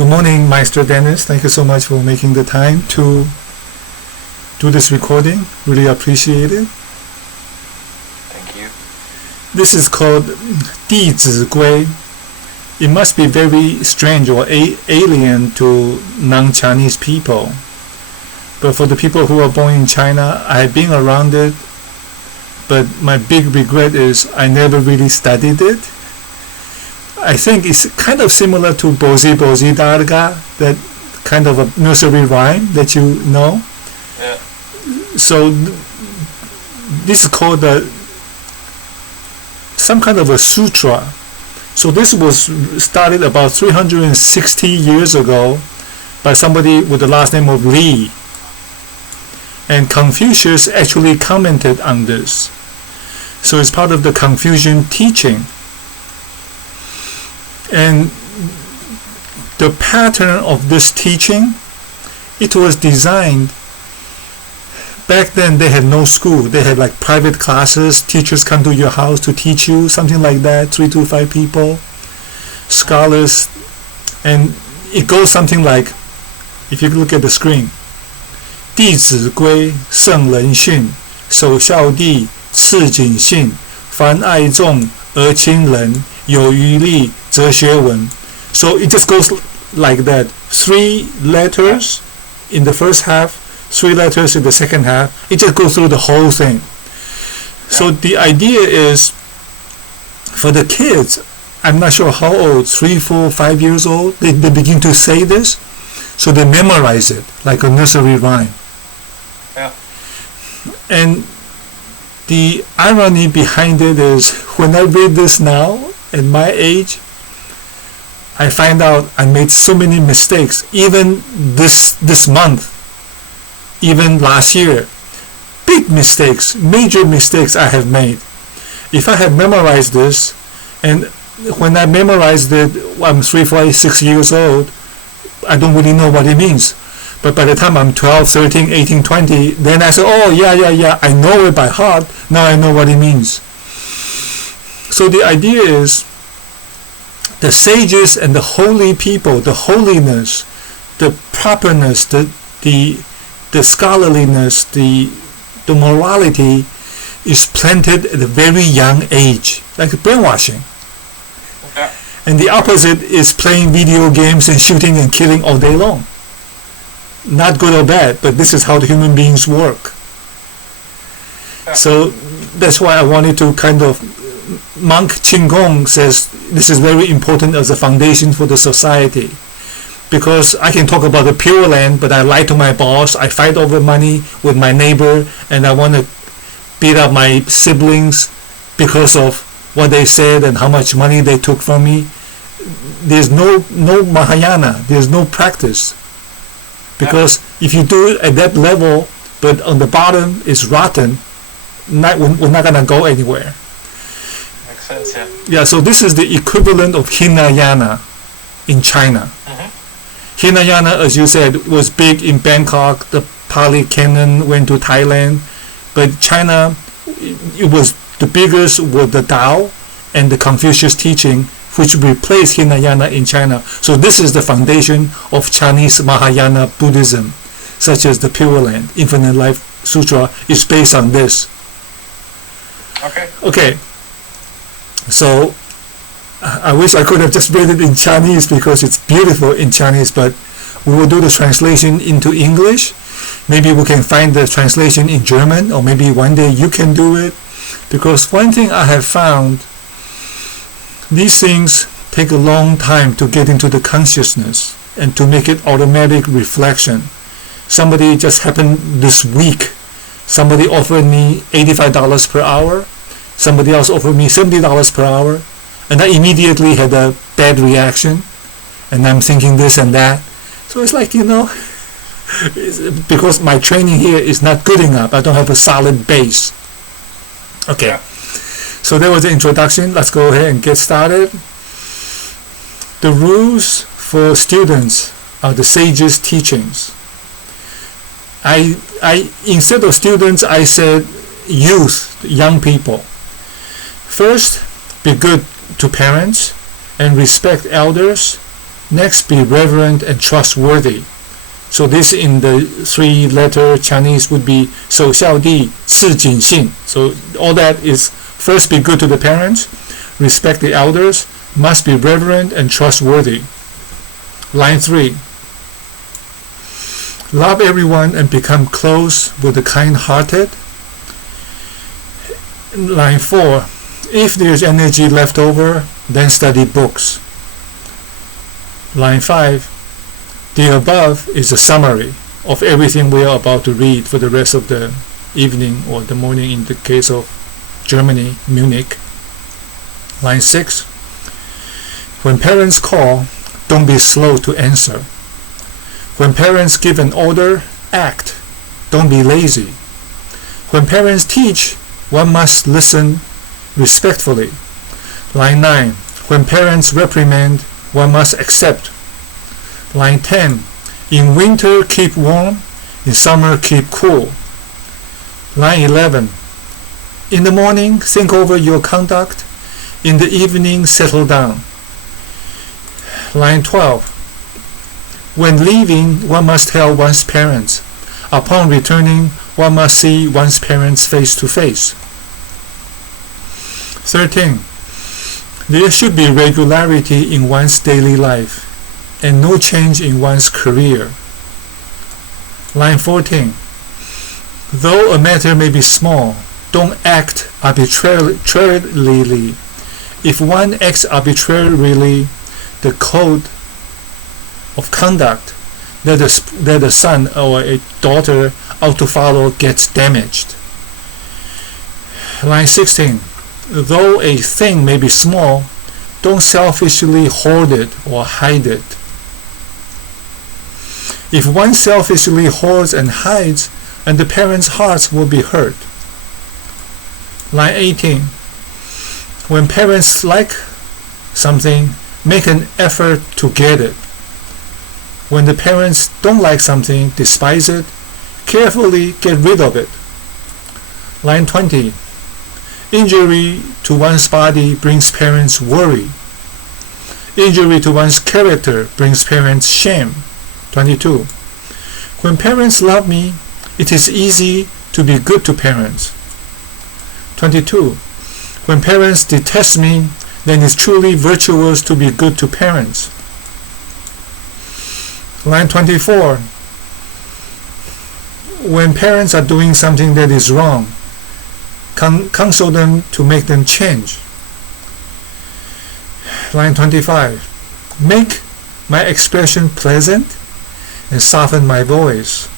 Good morning, Maestro Dennis. Thank you so much for making the time to do this recording. Really appreciate it. Thank you. This is called 弟子规. It must be very strange or alien to non-Chinese people. But for the people who are born in China, I have been around it. But my big regret is I never really studied it. I think it's kind of similar to Bozi Bozi Darga, that kind of a nursery rhyme that you know. Yeah. So this is called some kind of a sutra. So this was started about 360 years ago by somebody with the last name of Li. And Confucius actually commented on this. So it's part of the Confucian teaching. And the pattern of this teaching, it was designed, back then they had no school. They had like private classes, teachers come to your house to teach you, something like that, 3 to 5 people, scholars, and it goes something like, if you look at the screen, 弟子规圣人训首孝悌次谨信凡爱众而亲仁有余力则学文. So it just goes like that. 3 letters in the first half, 3 letters in the second half. It just goes through the whole thing. So the idea is, for the kids, I'm not sure how old, 3, 4, 5 years old, they begin to say this. So they memorize it like a nursery rhyme. Yeah. And the irony behind it is, when I read this now, at my age, I find out I made so many mistakes. Even this month, even last year, big mistakes, major mistakes I have made. If I had memorized this, and when I memorized it, I'm 3, 4, 6 years old, I don't really know what it means. But by the time I'm 12, 13, 18, 20, then I say, oh yeah, I know it by heart, now I know what it means. So the idea is, the sages and the holy people, the holiness, the properness, the scholarliness, the morality is planted at a very young age, like brainwashing. Yeah. And the opposite is playing video games and shooting and killing all day long. Not good or bad, but this is how the human beings work. Yeah. So that's why I wanted to kind of, Monk Qinggong says this is very important as a foundation for the society, because I can talk about the Pure Land, but I lie to my boss, I fight over money with my neighbor, and I want to beat up my siblings because of what they said and how much money they took from me. There's no Mahayana, there's no practice. Because if you do it at that level, but on the bottom is rotten, we're not going to go anywhere. Makes sense, yeah. Yeah, so this is the equivalent of Hinayana in China. Hinayana, as you said, was big in Bangkok. The Pali Canon went to Thailand. But China, it was the biggest with the Tao and the Confucius teaching, which replaced Hinayana in China. So this is the foundation of Chinese Mahayana Buddhism, such as the Pure Land, Infinite Life Sutra is based on this. Okay. So I wish I could have just read it in Chinese because it's beautiful in Chinese, but we will do the translation into English. Maybe we can find the translation in German, or maybe one day you can do it. Because one thing I have found, these things take a long time to get into the consciousness and to make it automatic reflection. Somebody just happened this week. Somebody offered me $85 per hour. Somebody else offered me $70 per hour. And I immediately had a bad reaction. And I'm thinking this and that. So it's like, because my training here is not good enough. I don't have a solid base. Okay. Yeah. So that was the introduction. Let's go ahead and get started. The rules for students are the sages' teachings. I instead of students, I said youth, young people. First, be good to parents and respect elders Next, be reverent and trustworthy. So this in the 3-letter Chinese would be 守孝弟事谨信. So all that is first be good to the parents, respect the elders, must be reverent and trustworthy. Line 3. Love everyone and become close with the kind-hearted. Line 4. If there's energy left over, then study books. Line 5. The above is a summary of everything we are about to read for the rest of the evening or the morning in the case of Germany, Munich. Line 6. When parents call, don't be slow to answer. When parents give an order, act. Don't be lazy. When parents teach, one must listen respectfully. Line 9. When parents reprimand, one must accept. Line 10. In winter, keep warm. In summer, keep cool. Line 11. In the morning, think over your conduct. In the evening, settle down. Line 12. When leaving, one must hail one's parents. Upon returning, one must see one's parents face to face. 13. There should be regularity in one's daily life and no change in one's career. Line 14. Though a matter may be small, don't act arbitrarily. If one acts arbitrarily, the code of conduct that a son or a daughter ought to follow gets damaged. Line 16. Though a thing may be small, don't selfishly hoard it or hide it. If one selfishly hoards and hides, and the parents' hearts will be hurt. Line 18. When parents like something, make an effort to get it. When the parents don't like something, despise it, carefully get rid of it. Line 20. Injury to one's body brings parents worry. Injury to one's character brings parents shame. 22. When parents love me, it is easy to be good to parents. 22. When parents detest me, then it's truly virtuous to be good to parents. Line 24. When parents are doing something that is wrong, counsel them to make them change. Line 25. Make my expression pleasant and soften my voice.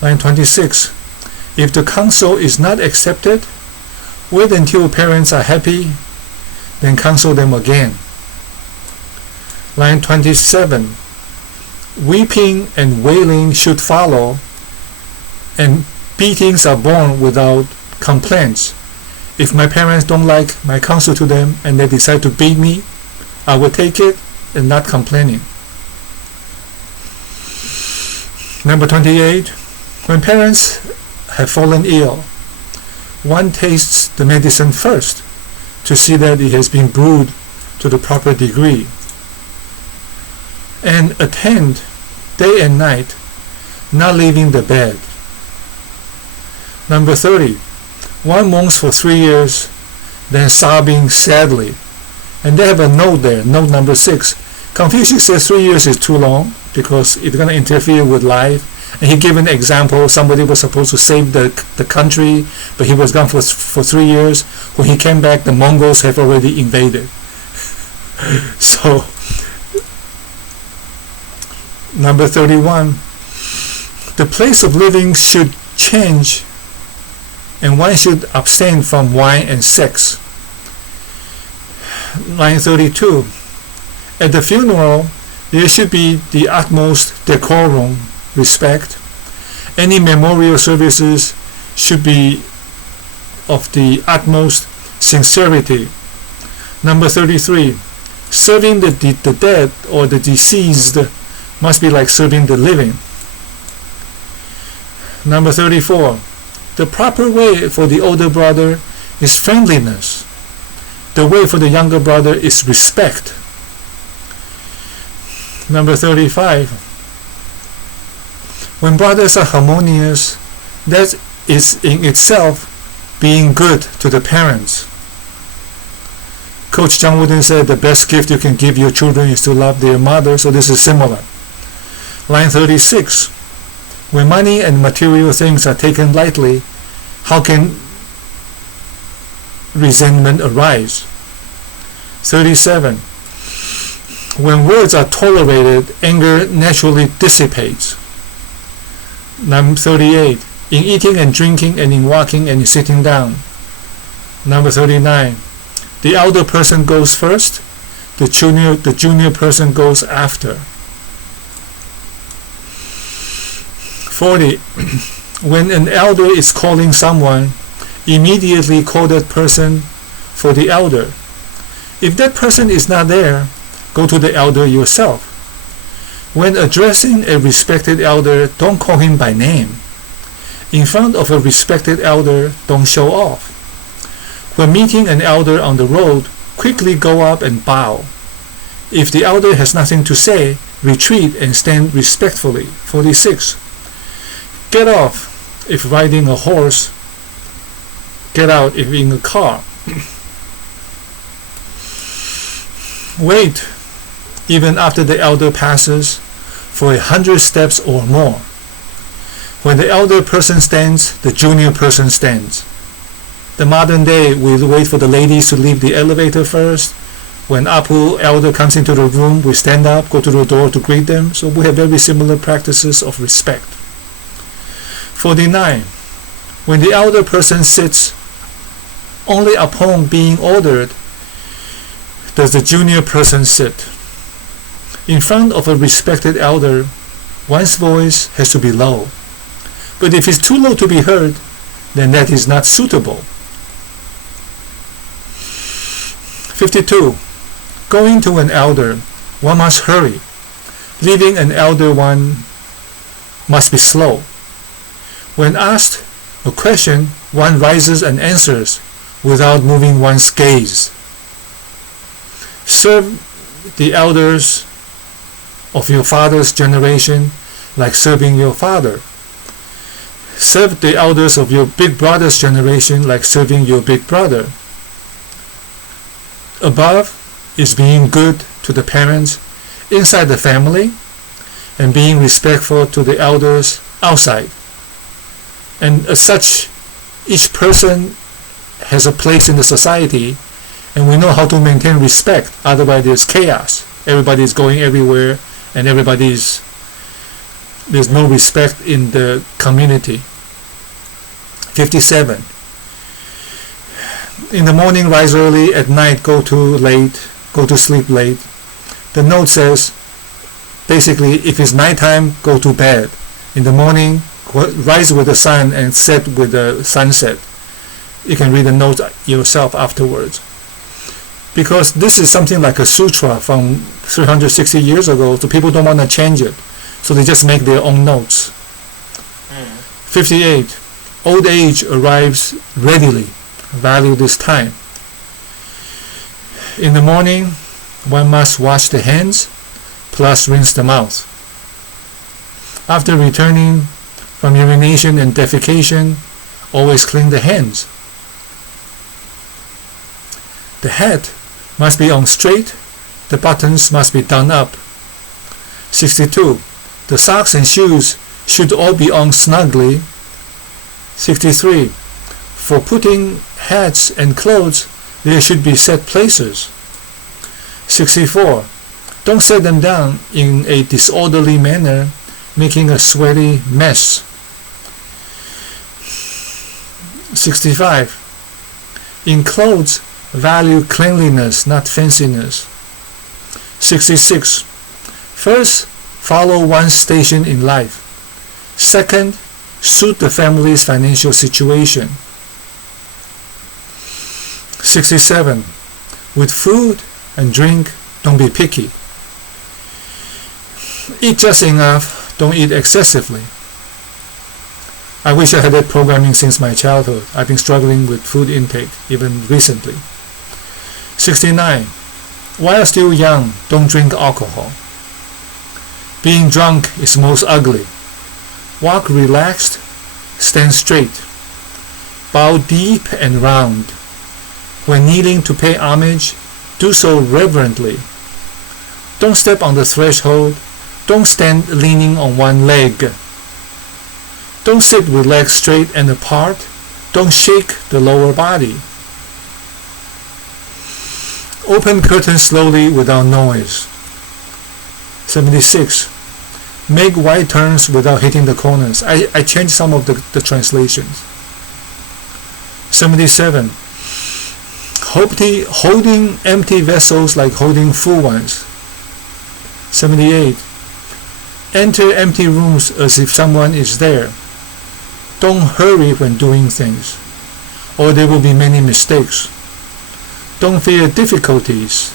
Line 26. If the counsel is not accepted, wait until parents are happy, then counsel them again. Line 27. Weeping and wailing should follow, and beatings are born without complaints. If my parents don't like my counsel to them and they decide to beat me, I will take it and not complaining. Number 28. When parents have fallen ill, one tastes the medicine first to see that it has been brewed to the proper degree, and attend day and night, not leaving the bed. Number 30. One moans for 3 years, then sobbing sadly. And they have a note there, note number 6. Confucius says 3 years is too long because it's going to interfere with life. And he gave an example. Somebody was supposed to save the country, but he was gone for 3 years. When he came back, the Mongols have already invaded. So, number 31. The place of living should change, and one should abstain from wine and sex. Line 32. At the funeral, there should be the utmost decorum, respect. Any memorial services should be of the utmost sincerity. Number 33. Serving the dead or the deceased must be like serving the living. Number 34. The proper way for the older brother is friendliness. The way for the younger brother is respect. Number 35. When brothers are harmonious, that is in itself being good to the parents. Coach John Wooden said the best gift you can give your children is to love their mother, so this is similar. Line 36. When money and material things are taken lightly, how can resentment arise? 37. When words are tolerated, anger naturally dissipates. Number 38. In eating and drinking and in walking and in sitting down. Number 39. The elder person goes first, the junior person goes after. 40. When an elder is calling someone, immediately call that person for the elder. If that person is not there, go to the elder yourself. When addressing a respected elder, don't call him by name. In front of a respected elder, don't show off. When meeting an elder on the road, quickly go up and bow. If the elder has nothing to say, retreat and stand respectfully. 46. Get off if riding a horse. Get out if in a car. Wait, even after the elder passes, for 100 steps or more. When the elder person stands, the junior person stands. The modern day, we wait for the ladies to leave the elevator first. When Apu elder comes into the room, we stand up, go to the door to greet them. So we have very similar practices of respect. 49. When the elder person sits, only upon being ordered does the junior person sit. In front of a respected elder, one's voice has to be low. But if it's too low to be heard, then that is not suitable. 52. Going to an elder, one must hurry. Leaving an elder, one must be slow. When asked a question, one rises and answers without moving one's gaze. Serve the elders of your father's generation like serving your father. Serve the elders of your big brother's generation like serving your big brother. Above is being good to the parents inside the family and being respectful to the elders outside. And as such, each person has a place in the society, and we know how to maintain respect. Otherwise there's chaos. Everybody is going everywhere, and there's no respect in the community. 57. In the morning, rise early. At night, go to sleep late. The note says, basically, if it's nighttime, go to bed. In the morning, rise with the sun and set with the sunset. You can read the note yourself afterwards. Because this is something like a sutra from 360 years ago, so people don't want to change it. So they just make their own notes. 58. Old age arrives readily. Value this time. In the morning, one must wash the hands, plus rinse the mouth. After returning from urination and defecation, always clean the hands. The hat must be on straight, the buttons must be done up. 62. The socks and shoes should all be on snugly. 63. For putting hats and clothes, there should be set places. 64. Don't set them down in a disorderly manner, making a sweaty mess. 65. In clothes, value cleanliness, not fanciness. 66. First, follow one's station in life. Second, suit the family's financial situation. 67. With food and drink, don't be picky. Eat just enough, don't eat excessively. I wish I had that programming since my childhood. I've been struggling with food intake, even recently. 69. While still young, don't drink alcohol. Being drunk is most ugly. Walk relaxed, stand straight. Bow deep and round. When kneeling to pay homage, do so reverently. Don't step on the threshold. Don't stand leaning on one leg. Don't sit with legs straight and apart. Don't shake the lower body. Open curtains slowly without noise. 76. Make wide turns without hitting the corners. I changed some of the translations. 77. Holding empty vessels like holding full ones. 78. Enter empty rooms as if someone is there. Don't hurry when doing things, or there will be many mistakes. Don't fear difficulties.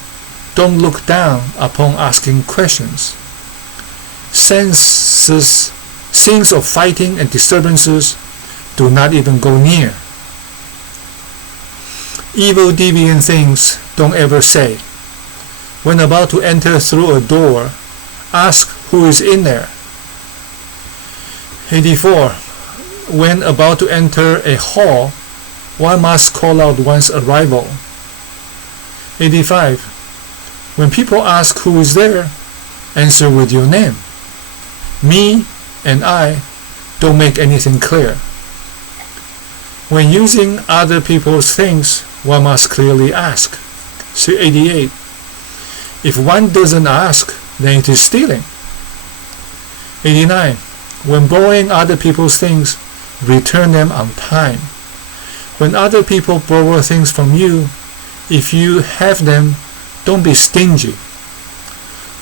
Don't look down upon asking questions. Scenes of fighting and disturbances, do not even go near. Evil, deviant things, don't ever say. When about to enter through a door, ask who is in there. 84. When about to enter a hall, one must call out one's arrival. 85. When people ask who is there, answer with your name. Me and I don't make anything clear. When using other people's things, one must clearly ask. 88. If one doesn't ask, then it is stealing. 89. When borrowing other people's things, return them on time. When other people borrow things from you, if you have them, don't be stingy.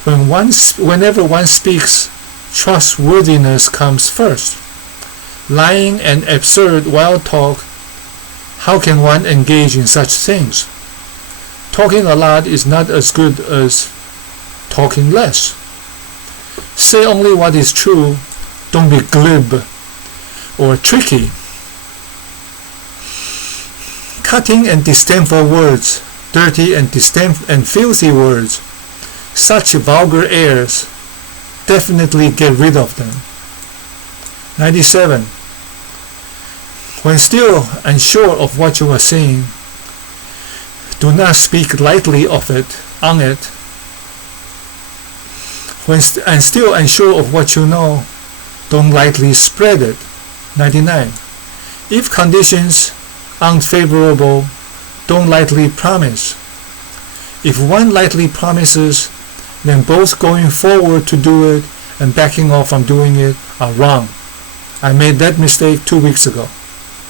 Whenever one speaks, trustworthiness comes first. Lying and absurd wild talk, how can one engage in such things? Talking a lot is not as good as talking less. Say only what is true, don't be glib or tricky. Cutting and disdainful words, dirty and filthy words, such vulgar airs, definitely get rid of them. 97. When still unsure of what you are saying, do not speak lightly on it. When still unsure of what you know, don't lightly spread it. 99. If conditions aren't favorable, don't lightly promise. If one lightly promises, then both going forward to do it and backing off from doing it are wrong. I made that mistake 2 weeks ago.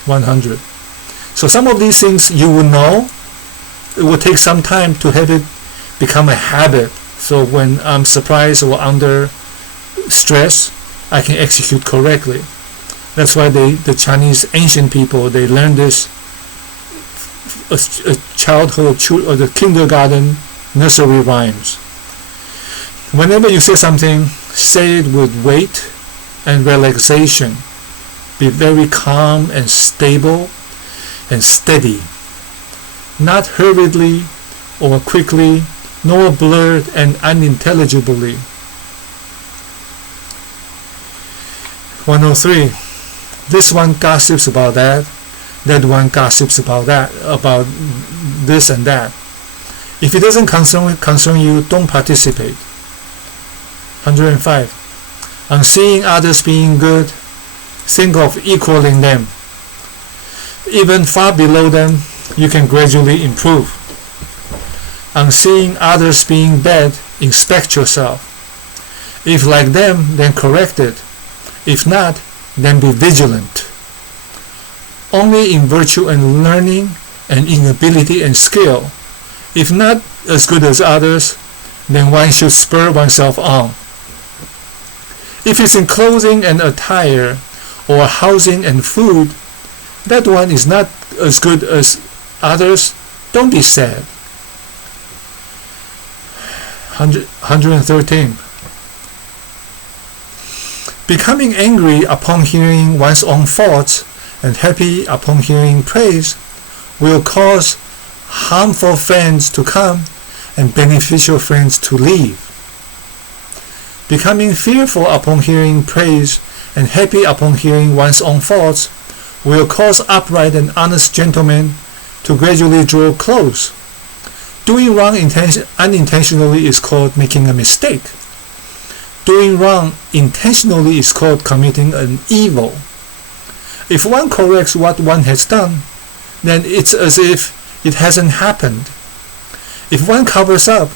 100. So some of these things you will know. It will take some time to have it become a habit. So when I'm surprised or under stress, I can execute correctly. That's why the Chinese ancient people, they learn this childhood or the kindergarten nursery rhymes. Whenever you say something, say it with weight and relaxation. Be very calm and stable and steady. Not hurriedly or quickly, nor blurred and unintelligibly. 103. This one gossips about that one gossips about that, about this and that. If it doesn't concern you, don't participate. 105. On seeing others being good, think of equaling them. Even far below them, you can gradually improve. On seeing others being bad, inspect yourself. If like them, then correct it. If not, then be vigilant. Only in virtue and learning and in ability and skill. If not as good as others, then one should spur oneself on. If it's in clothing and attire, or housing and food, that one is not as good as others, don't be sad. 113. Becoming angry upon hearing one's own faults and happy upon hearing praise will cause harmful friends to come and beneficial friends to leave. Becoming fearful upon hearing praise and happy upon hearing one's own faults will cause upright and honest gentlemen to gradually draw close. Doing wrong unintentionally is called making a mistake. Doing wrong intentionally is called committing an evil. If one corrects what one has done, then it's as if it hasn't happened. If one covers up,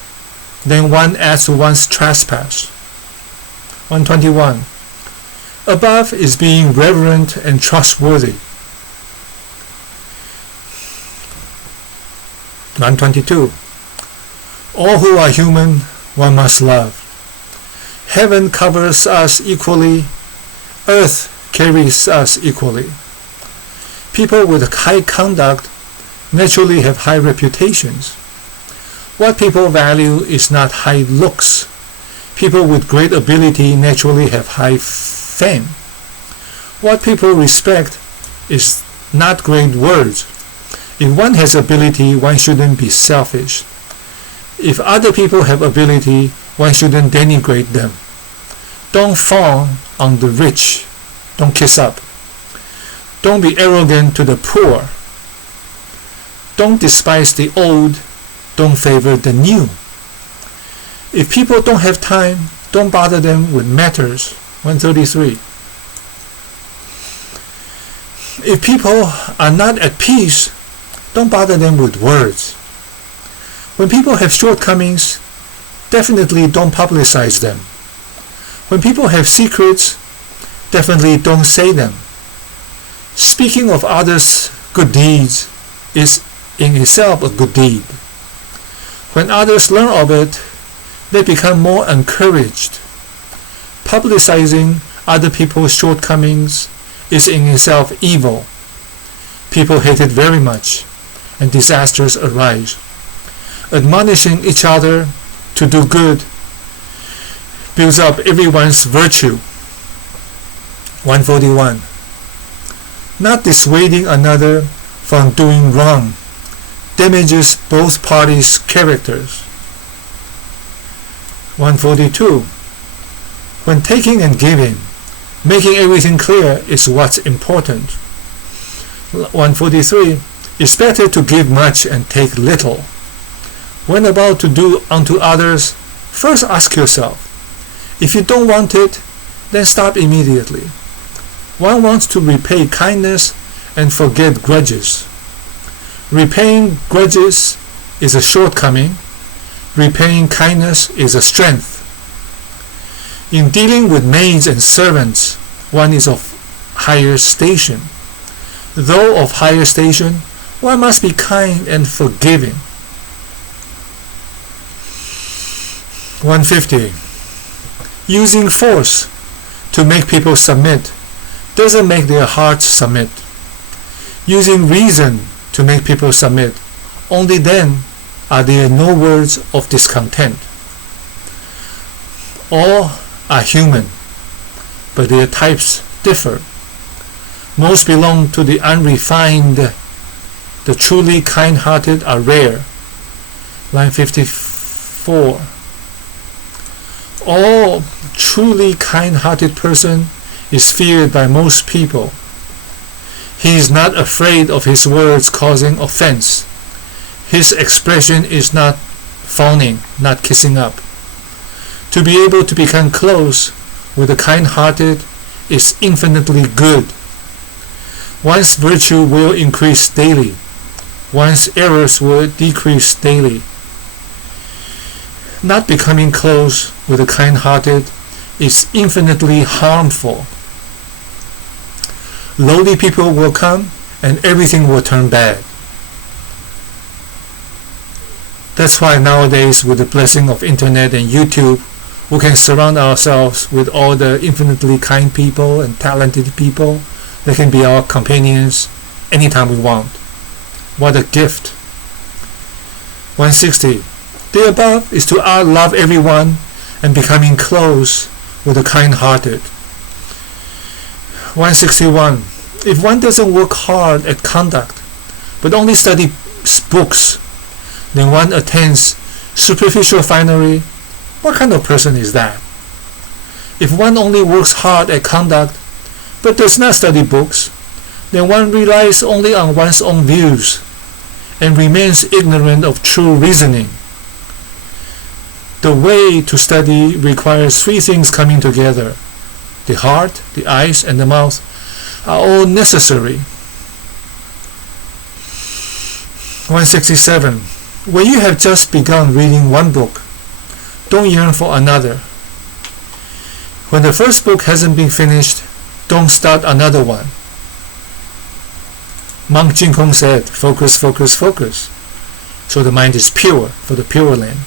then one adds to one's trespass. 121. Above is being reverent and trustworthy. 122. All who are human, one must love. Heaven covers us equally. Earth carries us equally. People with high conduct naturally have high reputations. What people value is not high looks. People with great ability naturally have high fame. What people respect is not great words. If one has ability, one shouldn't be selfish. If other people have ability, one shouldn't denigrate them. Don't fawn on the rich. Don't kiss up. Don't be arrogant to the poor. Don't despise the old. Don't favor the new. If people don't have time, don't bother them with matters. 133. If people are not at peace, don't bother them with words. When people have shortcomings, definitely don't publicize them. When people have secrets, definitely don't say them. Speaking of others' good deeds is in itself a good deed. When others learn of it, they become more encouraged. Publicizing other people's shortcomings is in itself evil. People hate it very much, and disasters arise. Admonishing each other to do good builds up everyone's virtue. 141. Not dissuading another from doing wrong damages both parties' characters. 142. When taking and giving, making everything clear is what's important. 143. It's better to give much and take little. When about to do unto others, first ask yourself, if you don't want it, then stop immediately. One wants to repay kindness and forget grudges. Repaying grudges is a shortcoming. Repaying kindness is a strength. In dealing with maids and servants, one is of higher station. Though of higher station, one must be kind and forgiving. 150. Using force to make people submit doesn't make their hearts submit. Using reason to make people submit, only then are there no words of discontent. All are human, but their types differ. Most belong to the unrefined. The truly kind-hearted are rare. Line 54. All truly kind-hearted person is feared by most people. He is not afraid of his words causing offense. His expression is not fawning, not kissing up. To be able to become close with the kind-hearted is infinitely good. One's virtue will increase daily. One's errors will decrease daily. Not becoming close with the kind-hearted is infinitely harmful. Lowly people will come and everything will turn bad. That's why nowadays, with the blessing of internet and YouTube, we can surround ourselves with all the infinitely kind people and talented people that can be our companions anytime we want. What a gift. 160. The above is to love everyone and becoming close with the kind-hearted. 161. If one doesn't work hard at conduct, but only study books, then one attends superficial finery, what kind of person is that? If one only works hard at conduct but does not study books, then one relies only on one's own views and remains ignorant of true reasoning. The way to study requires three things coming together. The heart, the eyes, and the mouth are all necessary. 167. When you have just begun reading one book, don't yearn for another. When the first book hasn't been finished, don't start another one. Monk Jin Kong said, focus, focus, focus. So the mind is pure for the Pure Land.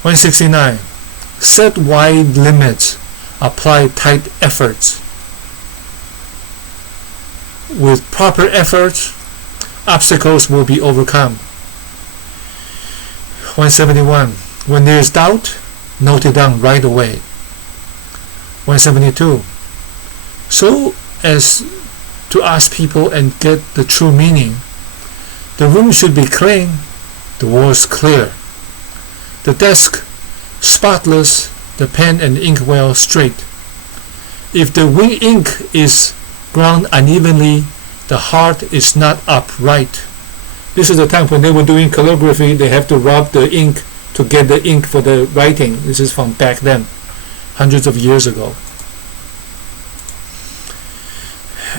169. Set wide limits, apply tight efforts. With proper efforts, obstacles will be overcome. 171. When there is doubt, note it down right away. 172. So as to ask people and get the true meaning, the room should be clean, the walls clear, the desk spotless, the pen and inkwell straight. If the ink is ground unevenly, the heart is not upright. This is the time when they were doing calligraphy, they have to rub the ink to get the ink for the writing. This is from back then, hundreds of years ago.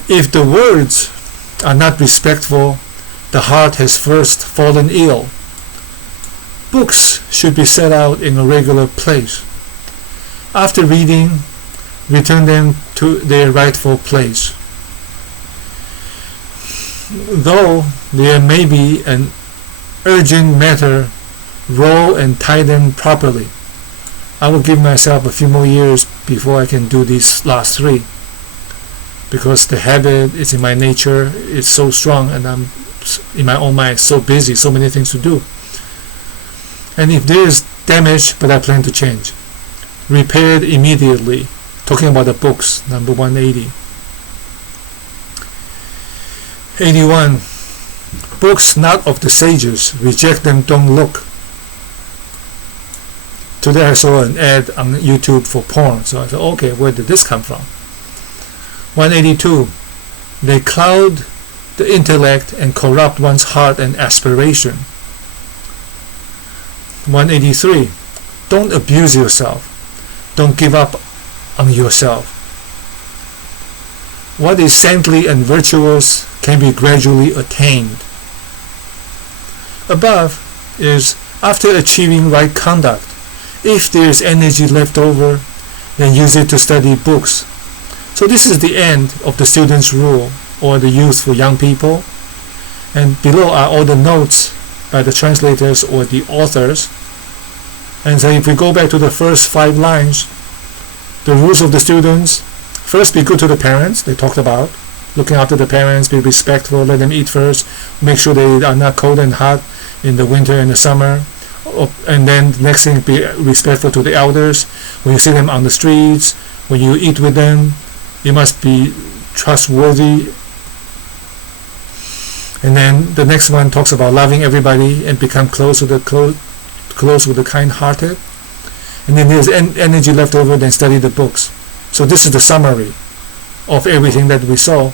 If the words are not respectful, the heart has first fallen ill. Books should be set out in a regular place. After reading, return them to their rightful place. Though there may be an urgent matter, roll and tie them properly. I will give myself a few more years before I can do these last three, because the habit is in my nature, it's so strong, and I'm in my own mind so busy, so many things to do. And if there is damage, but I plan to change, repair it immediately. Talking about the books, number 180. 81. Books not of the sages, reject them, don't look. Today I saw an ad on YouTube for porn, so I thought, okay, where did this come from? 182. They cloud the intellect and corrupt one's heart and aspiration. 183. Don't abuse yourself. Don't give up on yourself. What is saintly and virtuous can be gradually attained. Above is after achieving right conduct. If there is energy left over, then use it to study books. So this is the end of the student's rule, or the youth for young people. And below are all the notes by the translators or the authors. And so if we go back to the first 5 lines, the rules of the students: first, be good to the parents, they talked about. Looking after the parents, be respectful, let them eat first, make sure they are not cold and hot in the winter and the summer. And then the next thing, be respectful to the elders. When you see them on the streets, when you eat with them, you must be trustworthy. And then the next one talks about loving everybody and become close with the kind-hearted. And then there's energy left over, then study the books. So this is the summary of everything that we saw.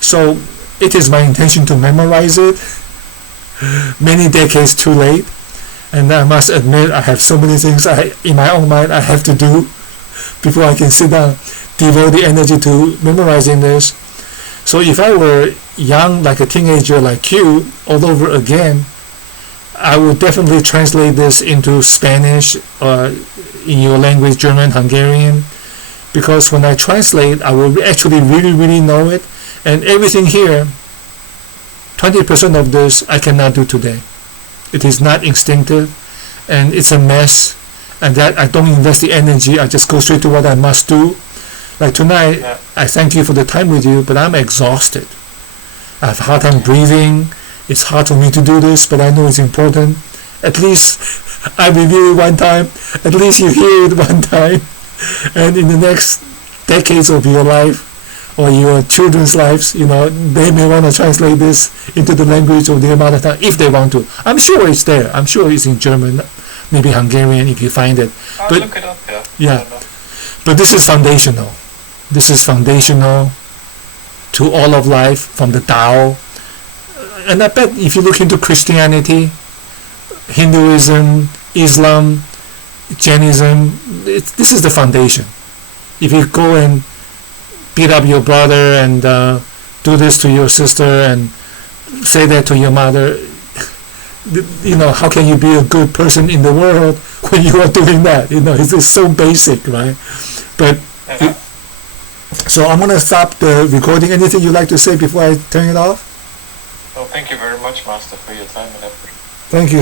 So it is my intention to memorize it many decades too late. And I must admit, I have so many things in my own mind I have to do before I can sit down, devote the energy to memorizing this. So if I were young, like a teenager like you, all over again, I would definitely translate this into Spanish, in your language, German, Hungarian, because when I translate, I will actually really know it. And everything here, 20% of this I cannot do today. It is not instinctive, and it's a mess, and that I don't invest the energy, I just go straight to what I must do. Like tonight, Yeah. I thank you for the time with you, but I'm exhausted. I have a hard time breathing. It's hard for me to do this, but I know it's important. At least I review it one time, at least you hear it one time, and in the next decades of your life, or your children's lives, they may want to translate this into the language of their mother tongue if they want to. I'm sure it's there. I'm sure it's in German, maybe Hungarian if you find it. I'll But look it up, yeah. Yeah. I don't know. But this is foundational. This is foundational to all of life from the Tao. And I bet if you look into Christianity, Hinduism, Islam, Jainism, this is the foundation. If you go and beat up your brother and do this to your sister and say that to your mother, how can you be a good person in the world when you are doing that? It's so basic, right? But Yeah. so I'm gonna stop the recording. Anything you'd like to say before I turn it off? Well, thank you very much, Master, for your time and effort. Thank you.